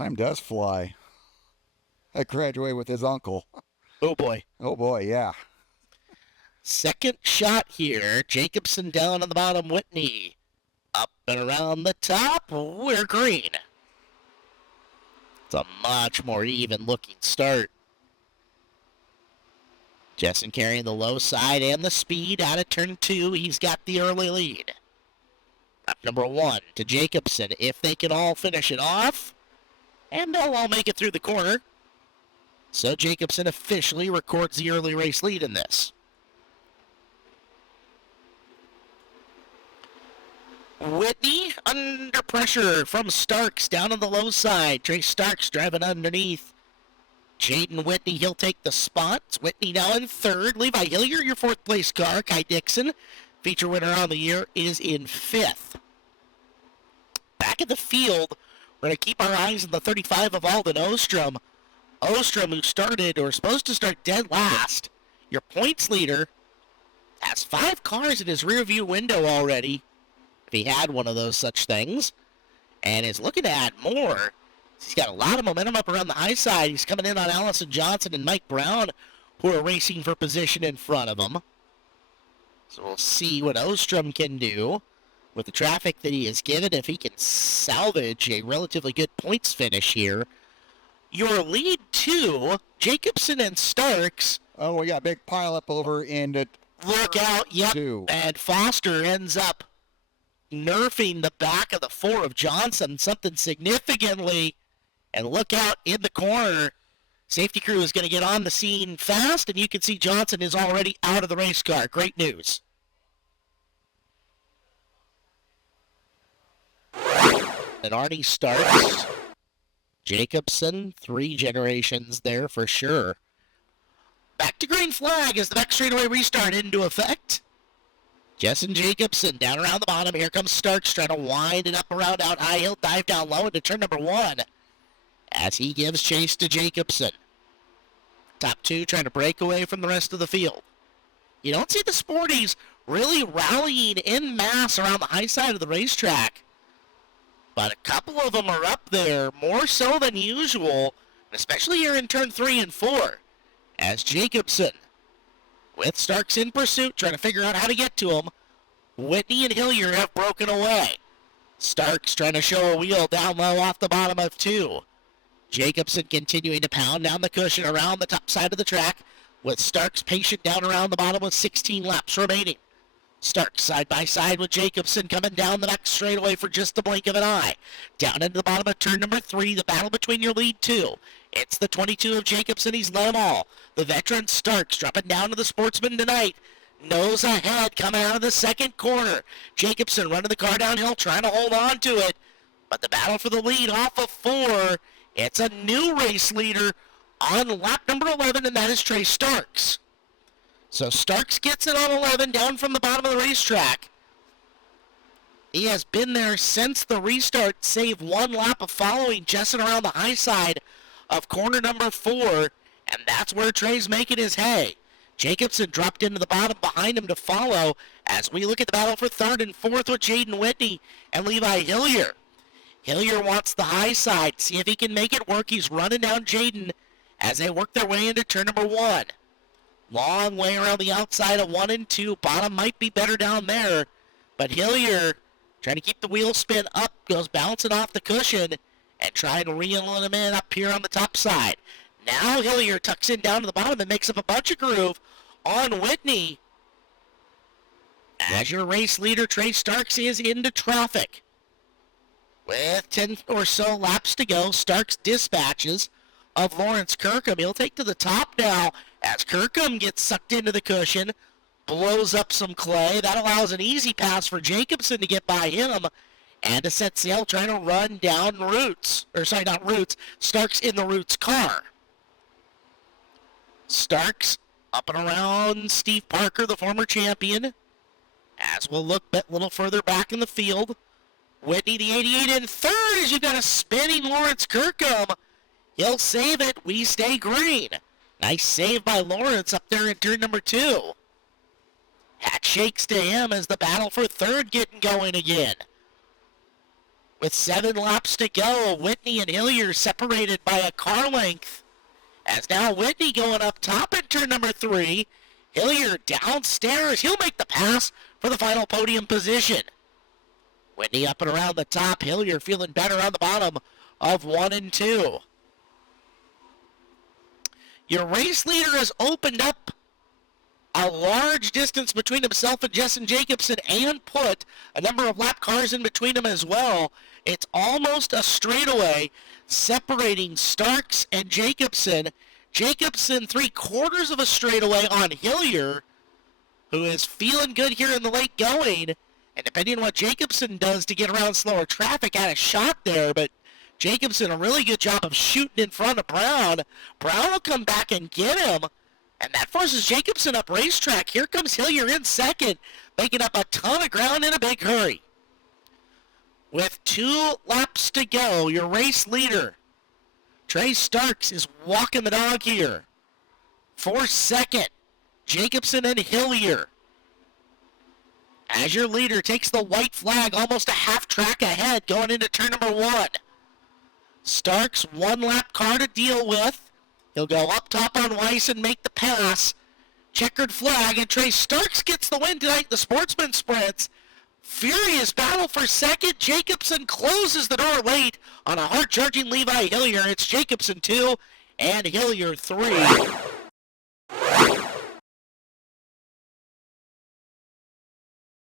Time does fly. I graduated with his uncle. Oh, boy. Oh, boy, yeah. Second shot here. Jacobson down on the bottom. Whitney up and around the top. We're green. It's a much more even-looking start. Jessen carrying the low side and the speed out of turn 2. He's got the early lead. Lap number 1 to Jacobson. If they can all finish it off, and they'll all make it through the corner. So Jacobson officially records the early race lead in this. Whitney under pressure from Starks down on the low side. Trey Starks driving underneath. Jaden Whitney, he'll take the spots. Whitney now in third. Levi Hillier, your fourth place car. Kai Dixon, feature winner on the year, is in fifth. Back in the field, we're going to keep our eyes on the 35 of Alden Ostrom. Ostrom, who started, or supposed to start dead last, your points leader, has 5 cars in his rearview window already, if he had one of those such things, and is looking to add more. He's got a lot of momentum up around the high side. He's coming in on Allison Johnson and Mike Brown, who are racing for position in front of him. So we'll see what Ostrom can do with the traffic that he is given, if he can salvage a relatively good points finish here. Your lead 2, Jacobson and Starks. Oh, we got a big pileup over in the Look out, yep. 2. And Foster ends up nerfing the back of the 4 of Johnson, something significantly. And look out in the corner. Safety crew is going to get on the scene fast, and you can see Johnson is already out of the race car. Great news. And Arnie Starks. Jacobson, 3 generations there for sure. Back to green flag as the back straightaway restart into effect. Jessen Jacobson down around the bottom. Here comes Starks trying to wind it up around out high. He'll dive down low into turn number 1 as he gives chase to Jacobson. Top 2 trying to break away from the rest of the field. You don't see the Sporties really rallying en masse around the high side of the racetrack, but a couple of them are up there, more so than usual, especially here in turn 3 and 4, as Jacobson, with Starks in pursuit, trying to figure out how to get to him. Whitney and Hillier have broken away. Starks trying to show a wheel down low off the bottom of 2. Jacobson continuing to pound down the cushion around the top side of the track, with Starks patient down around the bottom with 16 laps remaining. Starks side by side with Jacobson coming down the back straightaway for just the blink of an eye. Down into the bottom of turn number 3, the battle between your lead 2. It's the 22 of Jacobson. He's led them all. The veteran Starks dropping down to the Sportsman tonight. Nose ahead coming out of the second corner. Jacobson running the car downhill, trying to hold on to it. But the battle for the lead off of 4. It's a new race leader on lap number 11, and that is Trey Starks. So Starks gets it on 11 down from the bottom of the racetrack. He has been there since the restart, save 1 lap of following Jessen around the high side of corner number 4, and that's where Trey's making his hay. Jacobson dropped into the bottom behind him to follow as we look at the battle for 3rd and 4th with Jaden Whitney and Levi Hillier. Hillier wants the high side, see if he can make it work. He's running down Jaden as they work their way into turn number 1. Long way around the outside of 1 and 2. Bottom might be better down there, but Hillier trying to keep the wheel spin up, goes bouncing off the cushion and trying to reel him in up here on the top side. Now Hillier tucks in down to the bottom and makes up a bunch of groove on Whitney. As your race leader, Trey Starks, is into traffic. With 10 or so laps to go, Starks dispatches of Lawrence Kirkham. He'll take to the top now as Kirkham gets sucked into the cushion, blows up some clay. That allows an easy pass for Jacobson to get by him and to set sail trying to run down Starks in the Roots car. Starks up and around Steve Parker, the former champion. As we'll look a little further back in the field, Whitney, the 88, in 3rd as you've got a spinning Lawrence Kirkham. He'll save it. We stay green. Nice save by Lawrence up there in turn number 2. Hat shakes to him as the battle for 3rd getting going again. With 7 laps to go, Whitney and Hillier separated by a car length. As now Whitney going up top in turn number 3. Hillier downstairs. He'll make the pass for the final podium position. Whitney up and around the top. Hillier feeling better on the bottom of 1 and 2. Your race leader has opened up a large distance between himself and Justin Jacobson and put a number of lap cars in between them as well. It's almost a straightaway separating Starks and Jacobson. Jacobson 3/4 of a straightaway on Hillier, who is feeling good here in the late going. And depending on what Jacobson does to get around slower traffic, had a shot there, but Jacobson a really good job of shooting in front of Brown. Brown will come back and get him, and that forces Jacobson up racetrack. Here comes Hillier in second, making up a ton of ground in a big hurry. With 2 laps to go, your race leader, Trey Starks, is walking the dog here. For second, Jacobson and Hillier. As your leader takes the white flag almost a half track ahead going into turn number 1. Starks 1 lap car to deal with. He'll go up top on Weiss and make the pass. Checkered flag, and Trey Starks gets the win tonight. The Sportsman sprints. Furious battle for second. Jacobson closes the door late on a hard-charging Levi Hillier. It's Jacobson 2 and Hillier 3.